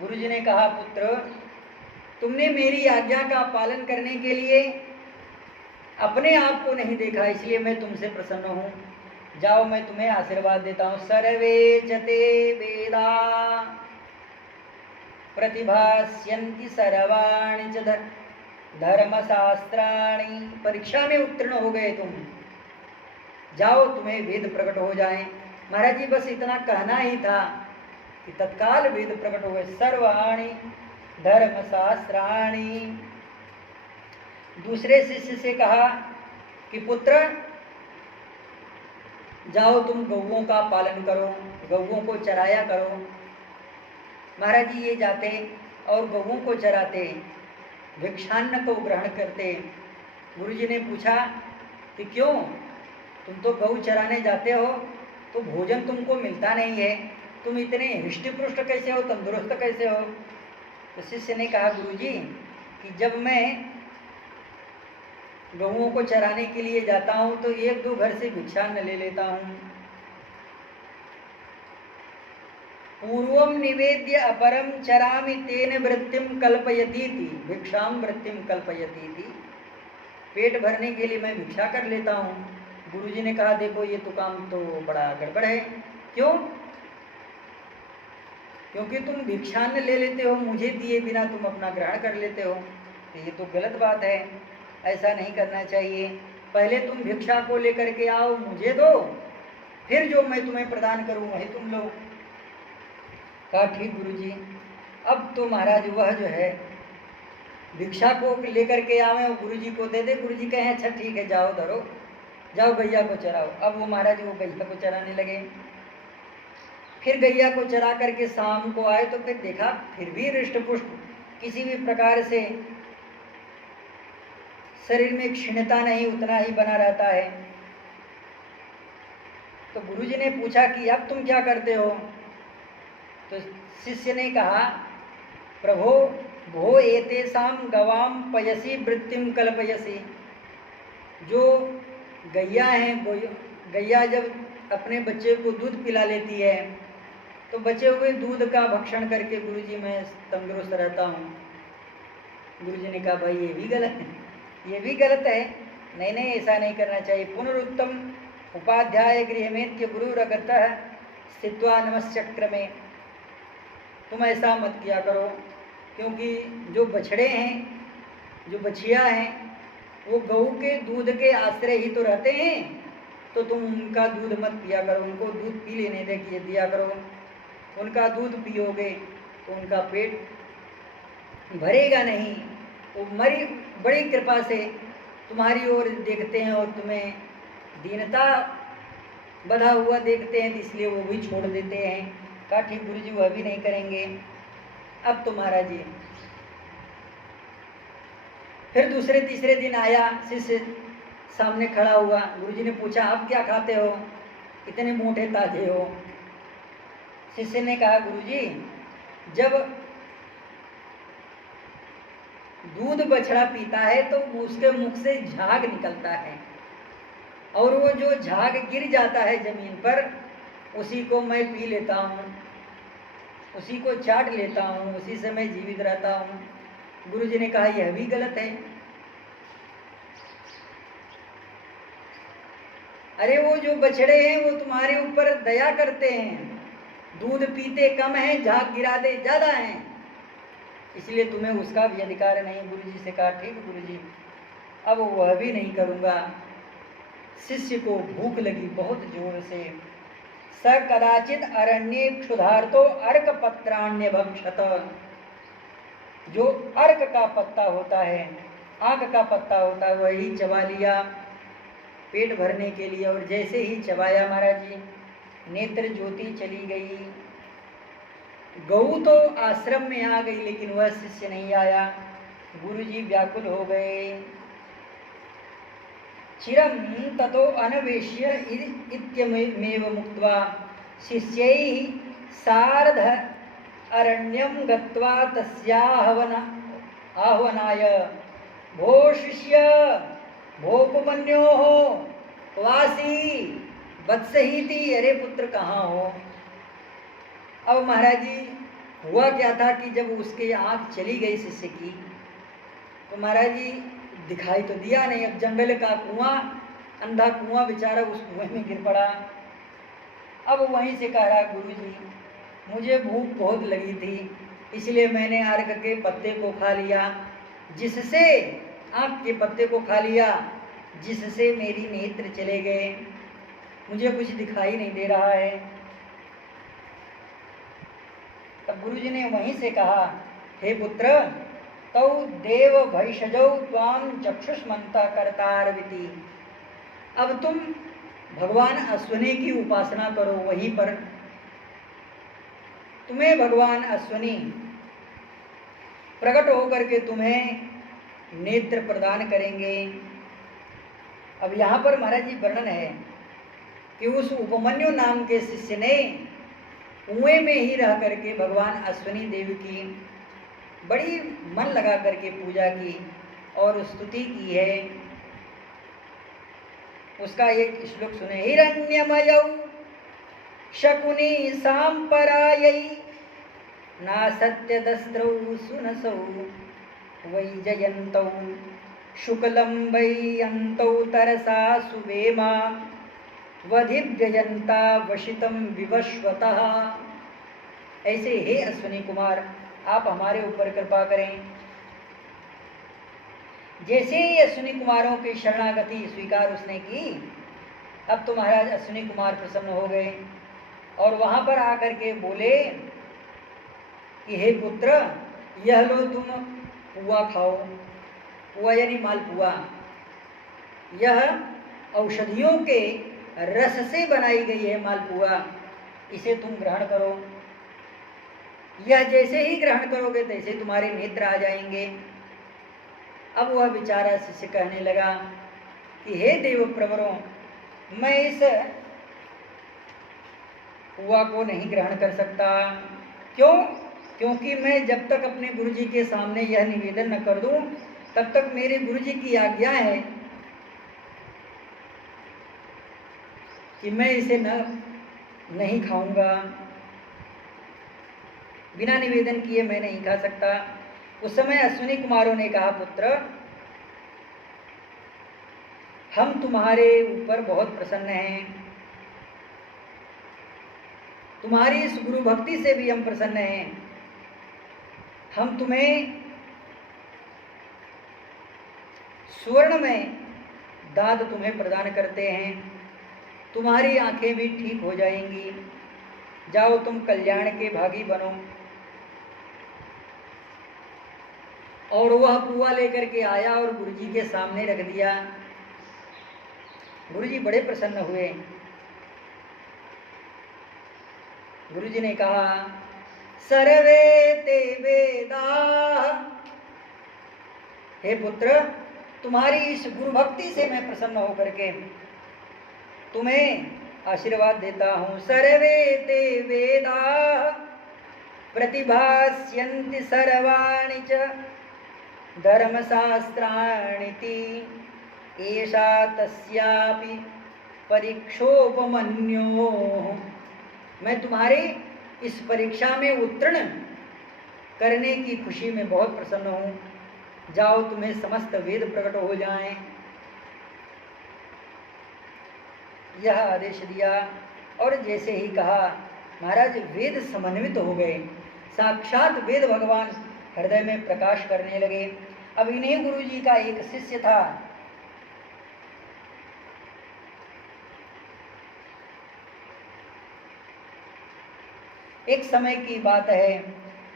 गुरुजी ने कहा, पुत्र तुमने मेरी आज्ञा का पालन करने के लिए अपने आप को नहीं देखा, इसलिए मैं तुमसे प्रसन्न हूँ। जाओ मैं तुम्हें आशीर्वाद देता हूँ। सर्वे चते वेदा प्रतिभास्यन्ति सर्वाणि च धर्मशास्त्राणि। परीक्षा में उत्तीर्ण हो गए तुम, जाओ तुम्हें वेद प्रकट हो जाएं। महाराज जी बस इतना कहना ही था कि तत्काल वेद प्रकट हो गए। सर्वाणि धर्मशास्त्राणि। दूसरे शिष्य से कहा कि पुत्र जाओ तुम गौओं का पालन करो, गौओं को चराया करो। महाराज जी ये जाते और गौओं को चराते, भिक्षान्न को ग्रहण करते। गुरुजी ने पूछा कि क्यों, तुम तो गौ चराने जाते हो तो भोजन तुमको मिलता नहीं है, तुम इतने हृष्टपुष्ट कैसे हो, तंदुरुस्त कैसे हो? तो शिष्य ने कहा, गुरुजी कि जब मैं गौओं को चराने के लिए जाता हूँ तो एक दो घर से भिक्षान्न ले लेता हूँ। पूर्वम निवेद्य अपरम चरामि तेन वृत्तिम कल्पयती थी, भिक्षाम वृत्तिम कल्पयती थी। पेट भरने के लिए मैं भिक्षा कर लेता हूँ। गुरुजी ने कहा, देखो ये तो काम तो बड़ा गड़बड़ है। क्यों? क्योंकि तुम भिक्षान्न ले लेते हो, मुझे दिए बिना तुम अपना ग्रहण कर लेते हो, तो ये तो गलत बात है, ऐसा नहीं करना चाहिए। पहले तुम भिक्षा को लेकर के आओ, मुझे दो, फिर जो मैं तुम्हें प्रदान करूँ वही तुम लो। कहा ठीक गुरुजी। अब तो महाराज वह जो है भिक्षा को लेकर के आवे और गुरुजी को दे दे। गुरुजी कहे अच्छा ठीक है, जाओ धरो। जाओ गैया को चराओ। अब वो महाराज वो गैया को चराने लगे। फिर गैया को चरा करके शाम को आए तो फिर देखा फिर भी हृष्ट पुष्ट, किसी भी प्रकार से शरीर में क्षीणता नहीं, उतना ही बना रहता है। तो गुरुजी ने पूछा कि अब तुम क्या करते हो? तो शिष्य ने कहा, प्रभो भो एतेषां गवाम पयसी वृत्तिम कल्पयसी। जो गैया हैं, गैया जब अपने बच्चे को दूध पिला लेती है तो बचे हुए दूध का भक्षण करके गुरुजी मैं तंदुरुस्त रहता हूँ। गुरुजी ने कहा, भाई ये भी गलत है, ये भी गलत है। नहीं नहीं, ऐसा नहीं करना चाहिए। पुनरुत्तम उपाध्याय गृहमेत्य गुरुरगतः स्थित्वा नमश्चक्र में। तुम ऐसा मत किया करो, क्योंकि जो बछड़े हैं, जो बछिया हैं, वो गऊ के दूध के आश्रय ही तो रहते हैं। तो तुम उनका दूध मत पिया करो, उनको दूध पी लेने दे दिया करो। उनका दूध पियोगे तो उनका पेट भरेगा नहीं। वो बड़ी कृपा से तुम्हारी ओर देखते हैं और तुम्हें दीनता बधा हुआ देखते हैं, इसलिए वो भी छोड़ देते हैं। कहा ठीक गुरुजी, वह भी नहीं करेंगे। अब तो महाराज जी फिर दूसरे तीसरे दिन आया, शिष्य सामने खड़ा हुआ। गुरुजी ने पूछा, आप क्या खाते हो, इतने मोटे ताजे हो? शिष्य ने कहा, गुरुजी जब दूध बछड़ा पीता है तो उसके मुख से झाग निकलता है, और वो जो झाग गिर जाता है जमीन पर, उसी को मैं पी लेता हूँ, उसी को चाट लेता हूँ, उसी से मैं जीवित रहता हूँ। गुरुजी ने कहा, यह भी गलत है। अरे वो जो बछड़े हैं वो तुम्हारे ऊपर दया करते हैं, दूध पीते कम है, झाग गिरा दे ज़्यादा हैं, इसलिए तुम्हें उसका भी अधिकार नहीं। गुरुजी से कहा, ठीक गुरुजी, अब वह भी नहीं करूँगा। शिष्य को भूख लगी बहुत जोर से। स कदाचित अरण्ये क्षुधार्तो अर्क पत्राण्य भक्षत। जो अर्क का पत्ता होता है, आक का पत्ता होता है, वही चबा लिया पेट भरने के लिए। और जैसे ही चबाया महाराज जी, नेत्र ज्योति चली गई। गऊ तो आश्रम में आ गई, लेकिन वह शिष्य नहीं आया। गुरुजी व्याकुल हो गए। चिरं ततो अनवेश्य इत्यमेव मुक्त्वा शिष्यैः सार्ध अरण्यं गत्वा आह्वनाय, भो शिष्य भोपमन्योः वासी वत्सहीति। अरे पुत्र कहाँ हो? अब महाराज जी हुआ क्या था कि जब उसकी आँख चली गई शिष्य की, तो महाराज जी दिखाई तो दिया नहीं। अब जंगल का कुआं, अंधा कुआं, बेचारा उस कुएं में गिर पड़ा। अब वहीं से कह रहा, गुरुजी मुझे भूख बहुत लगी थी, इसलिए मैंने अर्क के पत्ते को खा लिया, जिससे आँख के पत्ते को खा लिया, जिससे मेरी नेत्र चले गए, मुझे कुछ दिखाई नहीं दे रहा है। तब गुरुजी ने वहीं से कहा, हे पुत्र, तौ देव भैषजौ त्वां चक्षुष्मन्ता कर्तारविति। अब तुम भगवान अश्विनी की उपासना करो, वहीं पर तुम्हें भगवान अश्विनी प्रकट होकर के तुम्हें नेत्र प्रदान करेंगे। अब यहाँ पर महाराज जी वर्णन है कि उस उपमन्यु नाम के शिष्य ने कुएं में ही रह करके भगवान अश्विनी देव की बड़ी मन लगा करके पूजा की और स्तुति की है। उसका एक श्लोक सुने, हिरण्यमयौ शकुनी सांपरायै ना सत्यदस्त्रौ सुनसौ वैजयन्तौ शुक्लं वैयन्तौ तरसा सुवेमा वधिव्यजन्ता वशितं विवश्वतः। ऐसे हे अश्विनी कुमार, आप हमारे ऊपर कृपा करें। जैसे ही अश्विनी कुमारों की शरणागति स्वीकार उसने की, अब तो महाराज अश्विनी कुमार प्रसन्न हो गए और वहाँ पर आकर के बोले कि हे पुत्र, यह लो तुम पुआ खाओ। पुआ यानी मालपुआ, यह औषधियों के रस से बनाई गई है मालपुआ, इसे तुम ग्रहण करो। यह जैसे ही ग्रहण करोगे तैसे तुम्हारे नेत्र आ जाएंगे। अब वह बेचारा शिष्य कहने लगा कि हे देव प्रवरों, मैं इस पुआ को नहीं ग्रहण कर सकता। क्यों? क्योंकि मैं जब तक अपने गुरुजी के सामने यह निवेदन न कर दूं, तब तक मेरे गुरुजी की आज्ञा है कि मैं इसे नहीं खाऊंगा। बिना निवेदन किए मैं नहीं खा सकता। उस समय अश्विनी कुमारों ने कहा, पुत्र, हम तुम्हारे ऊपर बहुत प्रसन्न हैं, तुम्हारी इस गुरु भक्ति से भी हम प्रसन्न हैं। हम तुम्हें स्वर्ण में दाद तुम्हें प्रदान करते हैं, तुम्हारी आंखें भी ठीक हो जाएंगी। जाओ, तुम कल्याण के भागी बनो। और वह पुआ लेकर के आया और गुरुजी के सामने रख दिया। गुरुजी बड़े प्रसन्न हुए। गुरुजी ने कहा, सर्वे ते वेदाः, हे पुत्र, तुम्हारी इस गुरु भक्ति से मैं प्रसन्न होकर के तुम्हें आशीर्वाद देता हूँ। सर्वे ते वेदाः प्रतिभास्यन्ति सर्वाणि च धर्मशास्त्राणीति एषा तस्यापि परीक्षोपमन्योः। मैं तुम्हारी इस परीक्षा में उत्तीर्ण करने की खुशी में बहुत प्रसन्न हूँ। जाओ, तुम्हें समस्त वेद प्रकट हो जाएं। यह आदेश दिया और जैसे ही कहा, महाराज वेद समन्वित हो गए। साक्षात वेद भगवान हृदय में प्रकाश करने लगे। अब इन्हीं गुरु जी का एक शिष्य था, एक समय की बात है,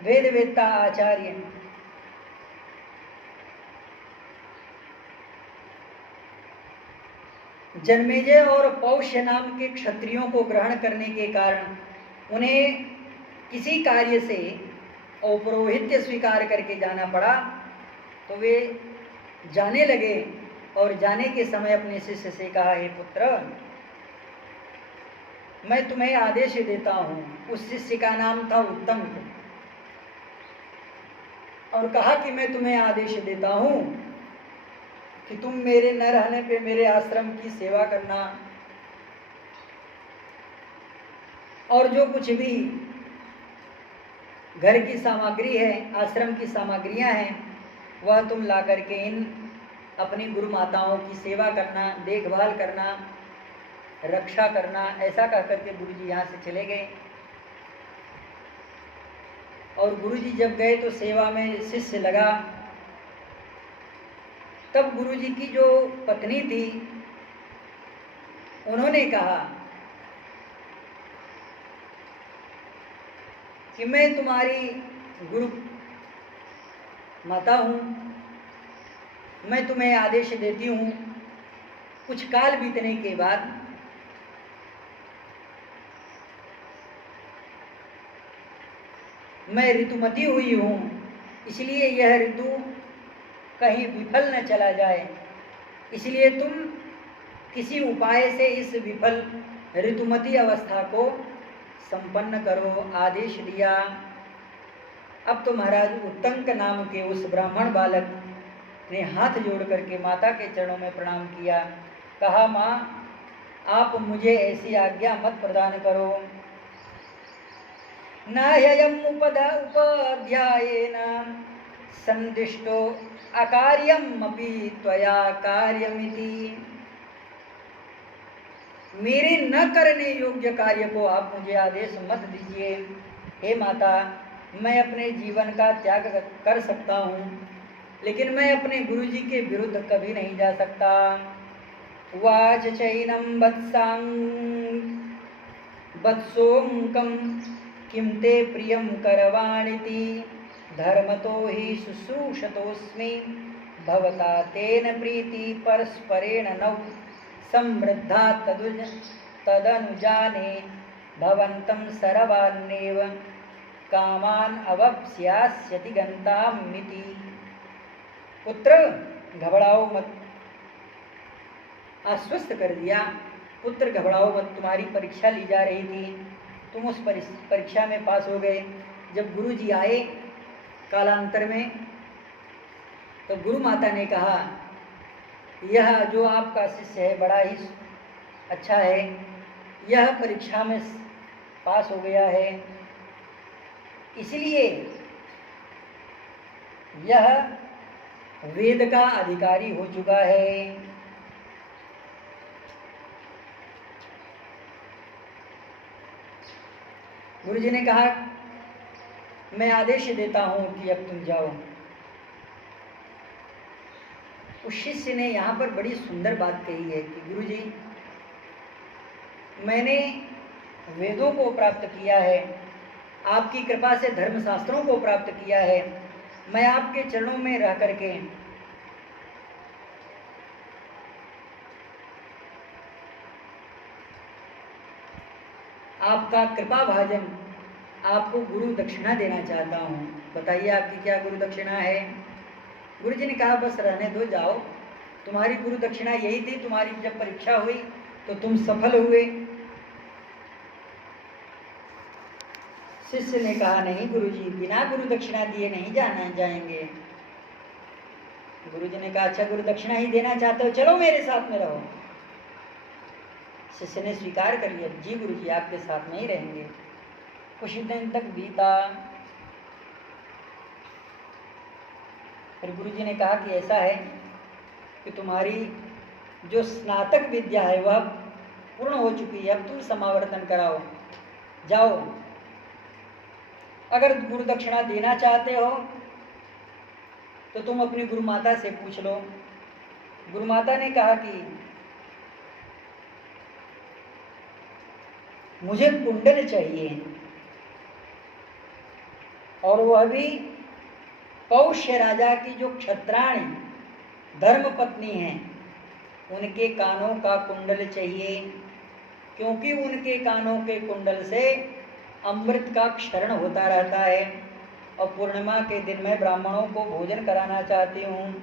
वेद वेत्ता आचार्य जन्मेजय और पौष्य नाम के क्षत्रियों को ग्रहण करने के कारण उन्हें किसी कार्य से औपरोहित्य स्वीकार करके जाना पड़ा। तो वे जाने लगे और जाने के समय अपने शिष्य से कहा, हे पुत्र, मैं तुम्हें आदेश देता हूँ। उस शिष्य का नाम था उत्तम, और कहा कि मैं तुम्हें आदेश देता हूँ कि तुम मेरे न रहने पे मेरे आश्रम की सेवा करना, और जो कुछ भी घर की सामग्री है, आश्रम की सामग्रियां हैं, वह तुम ला करके इन अपनी गुरु माताओं की सेवा करना, देखभाल करना, रक्षा करना। ऐसा कह करके गुरु जी यहाँ से चले गए। और गुरु जी जब गए तो सेवा में शिष्य लगा। तब गुरु जी की जो पत्नी थी, उन्होंने कहा कि मैं तुम्हारी गुरु माता हूँ, मैं तुम्हें आदेश देती हूँ। कुछ काल बीतने के बाद मैं ऋतुमती हुई हूँ, इसलिए यह ऋतु कहीं विफल न चला जाए, इसलिए तुम किसी उपाय से इस विफल ऋतुमती अवस्था को संपन्न करो। आदेश दिया। अब तो महाराज उत्तंक नाम के उस ब्राह्मण बालक ने हाथ जोड़ करके माता के चरणों में प्रणाम किया। कहा, माँ, आप मुझे ऐसी आज्ञा मत प्रदान करो। नाह्ययम् उपाध्यायेन संदिष्टो अकार्यम् अपि त्वया कार्यमिति। मेरे न करने योग्य कार्य को आप मुझे आदेश मत दीजिए। हे माता, मैं अपने जीवन का त्याग कर सकता हूँ, लेकिन मैं अपने गुरुजी के विरुद्ध कभी नहीं जा सकता। वाच चैनम वत्सोंकम किम ते प्रियम करवाणिति धर्मतो हि शुश्रूषतोस्मि भवता तेन प्रीति परस्परेण नौ समृद्धा तदनुजाने भवन्तं सर्वान्नेव कामान अवप्स्यास्यति गन्तामिति। पुत्र घबराओ मत, आश्वस्त कर दिया। पुत्र घबराओ मत, तुम्हारी परीक्षा ली जा रही थी, तुम उस परीक्षा में पास हो गए। जब गुरु जी आए कालांतर में, तो गुरु माता ने कहा, यह जो आपका शिष्य है बड़ा ही अच्छा है, यह परीक्षा में पास हो गया है, इसलिए यह वेद का अधिकारी हो चुका है। गुरुजी ने कहा, मैं आदेश देता हूं कि अब तुम जाओ। उस शिष्य ने यहाँ पर बड़ी सुंदर बात कही है कि गुरुजी, मैंने वेदों को प्राप्त किया है, आपकी कृपा से धर्मशास्त्रों को प्राप्त किया है, मैं आपके चरणों में रह करके आपका कृपा भाजन, आपको गुरु दक्षिणा देना चाहता हूँ। बताइए आपकी क्या गुरु दक्षिणा है? गुरु जी ने कहा, बस रहने दो, जाओ। तुम्हारी गुरु दक्षिणा यही थी, तुम्हारी जब परीक्षा हुई तो तुम सफल हुए। शिष्य ने कहा, नहीं गुरुजी, बिना गुरु दक्षिणा दिए नहीं जाएंगे। गुरुजी ने कहा, अच्छा गुरु दक्षिणा ही देना चाहते हो, चलो मेरे साथ में रहो। शिष्य ने स्वीकार कर लिया, जी गुरुजी आपके साथ में ही रहेंगे। कुछ दिन तक बीता, फिर गुरुजी ने कहा कि ऐसा है कि तुम्हारी जो स्नातक विद्या है वह पूर्ण हो चुकी है, अब तुम समावर्तन कराओ, जाओ। अगर गुरु दक्षिणा देना चाहते हो तो तुम अपनी गुरु माता से पूछ लो। गुरु माता ने कहा कि मुझे कुंडल चाहिए, और वह भी कौश्य राजा की जो क्षत्राणी धर्म पत्नी है, उनके कानों का कुंडल चाहिए, क्योंकि उनके कानों के कुंडल से अमृत का क्षरण होता रहता है, और पूर्णिमा के दिन मैं ब्राह्मणों को भोजन कराना चाहती हूँ,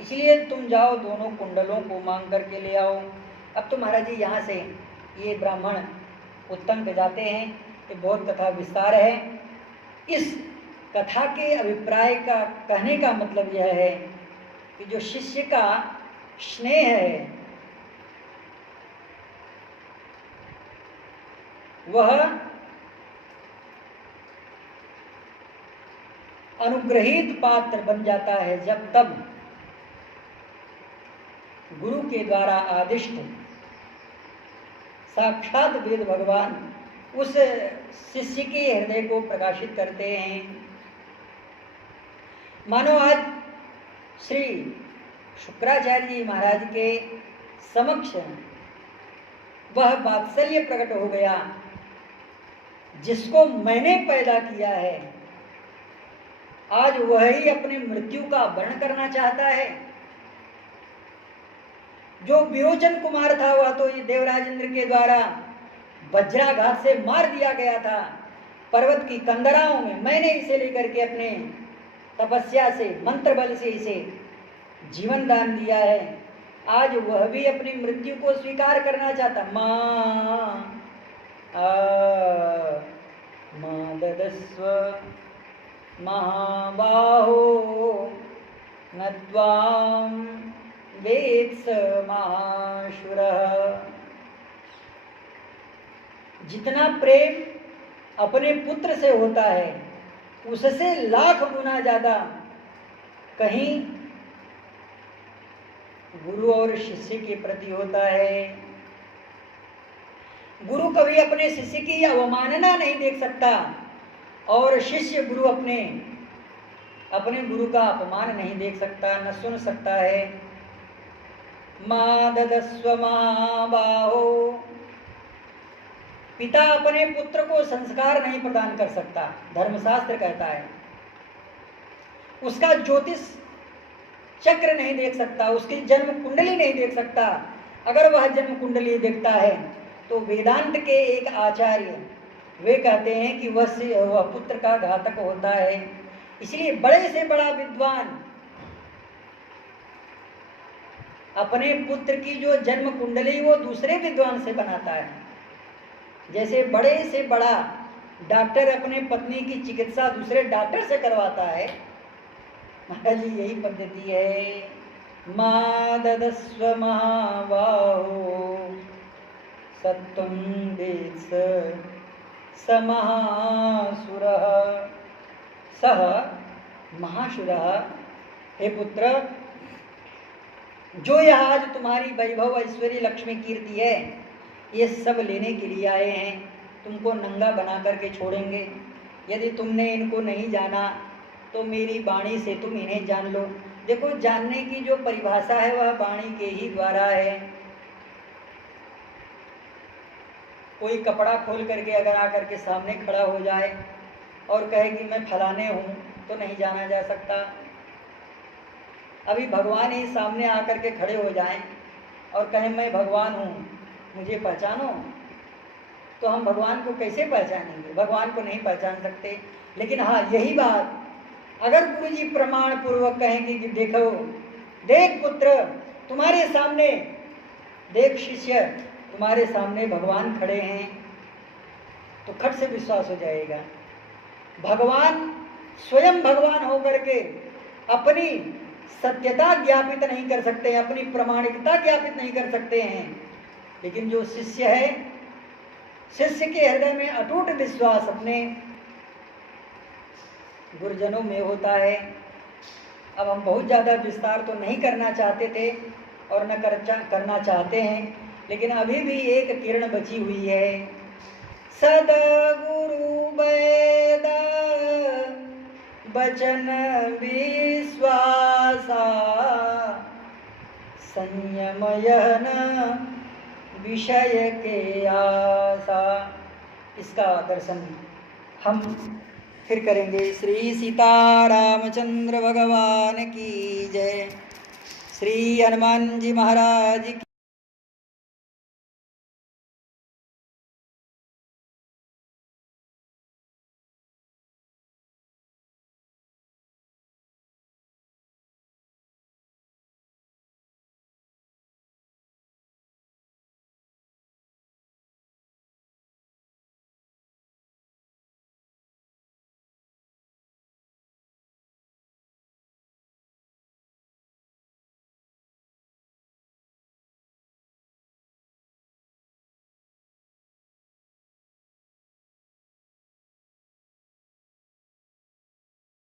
इसलिए तुम जाओ, दोनों कुंडलों को मांग करके ले आओ। अब तो महाराज जी यहाँ से ये ब्राह्मण उत्तम पे जाते हैं। ये बहुत कथा विस्तार है। इस कथा के अभिप्राय का कहने का मतलब यह है कि जो शिष्य का स्नेह है वह अनुग्रहित पात्र बन जाता है जब तब गुरु के द्वारा आदिष्ट साक्षात वेद भगवान उस शिष्य के हृदय को प्रकाशित करते हैं। मानो आज श्री शुक्राचार्य जी महाराज के समक्ष वह वात्सल्य प्रकट हो गया जिसको मैंने पैदा किया है, आज वह ही अपनी मृत्यु का वर्ण करना चाहता है। जो विरोचन कुमार था वह तो ये देवराज इंद्र के द्वारा वज्राघात से मार दिया गया था पर्वत की कंदराओं में। मैंने इसे लेकर के अपने तपस्या से, मंत्र बल से इसे जीवन दान दिया है। आज वह भी अपनी मृत्यु को स्वीकार करना चाहता। मां ददस्व महाबाहो न त्वां वेत्स महाशुरः। जितना प्रेम अपने पुत्र से होता है उससे लाख गुना ज्यादा कहीं गुरु और शिष्य के प्रति होता है। गुरु कभी अपने शिष्य की अवमानना नहीं देख सकता और शिष्य गुरु अपने गुरु का अपमान नहीं देख सकता, न सुन सकता है। मां ददस्व महाबाहो, पिता अपने पुत्र को संस्कार नहीं प्रदान कर सकता, धर्मशास्त्र कहता है। उसका ज्योतिष चक्र नहीं देख सकता, उसकी जन्म कुंडली नहीं देख सकता। अगर वह जन्म कुंडली देखता है तो वेदांत के एक आचार्य वे कहते हैं कि वह पुत्र का घातक होता है। इसलिए बड़े से बड़ा विद्वान अपने पुत्र की जो जन्म कुंडली वो दूसरे विद्वान से बनाता है। जैसे बड़े से बड़ा डॉक्टर अपने पत्नी की चिकित्सा दूसरे डॉक्टर से करवाता है, महाराज जी यही पद्धति है। मां ददस्व महाबाहो सत्वं वेत्स स महासुरः सह महासुरः। हे पुत्र, जो यह आज तुम्हारी वैभव ऐश्वर्य लक्ष्मी कीर्ति है ये सब लेने के लिए आए हैं, तुमको नंगा बना करके छोड़ेंगे। यदि तुमने इनको नहीं जाना तो मेरी वाणी से तुम इन्हें जान लो। देखो, जानने की जो परिभाषा है वह वाणी के ही द्वारा है। कोई कपड़ा खोल करके अगर आकर के सामने खड़ा हो जाए और कहे कि मैं फलाने हूँ तो नहीं जाना जा सकता। अभी भगवान ही सामने आकर के खड़े हो जाएं और कहें मैं भगवान हूँ, मुझे पहचानो, तो हम भगवान को कैसे पहचानेंगे? भगवान को नहीं पहचान सकते। लेकिन हाँ, यही बात अगर गुरु जी प्रमाण पूर्वक कहेंगे कि देखो, देख पुत्र, तुम्हारे सामने, देख शिष्य, तुम्हारे सामने भगवान खड़े हैं, तो खट से विश्वास हो जाएगा। भगवान स्वयं भगवान होकर के अपनी सत्यता ज्ञापित नहीं कर सकते, अपनी प्रामाणिकता ज्ञापित नहीं कर सकते हैं। लेकिन जो शिष्य है, शिष्य के हृदय में अटूट विश्वास अपने गुरुजनों में होता है। अब हम बहुत ज़्यादा विस्तार तो नहीं करना चाहते थे और न करना चाहते हैं, लेकिन अभी भी एक किरण बची हुई है। सदगुरु वेद वचन विश्वासा संयमयन विषय के आशा। इसका दर्शन हम फिर करेंगे। श्री सीतारामचंद्र भगवान की जय। श्री हनुमान जी महाराज की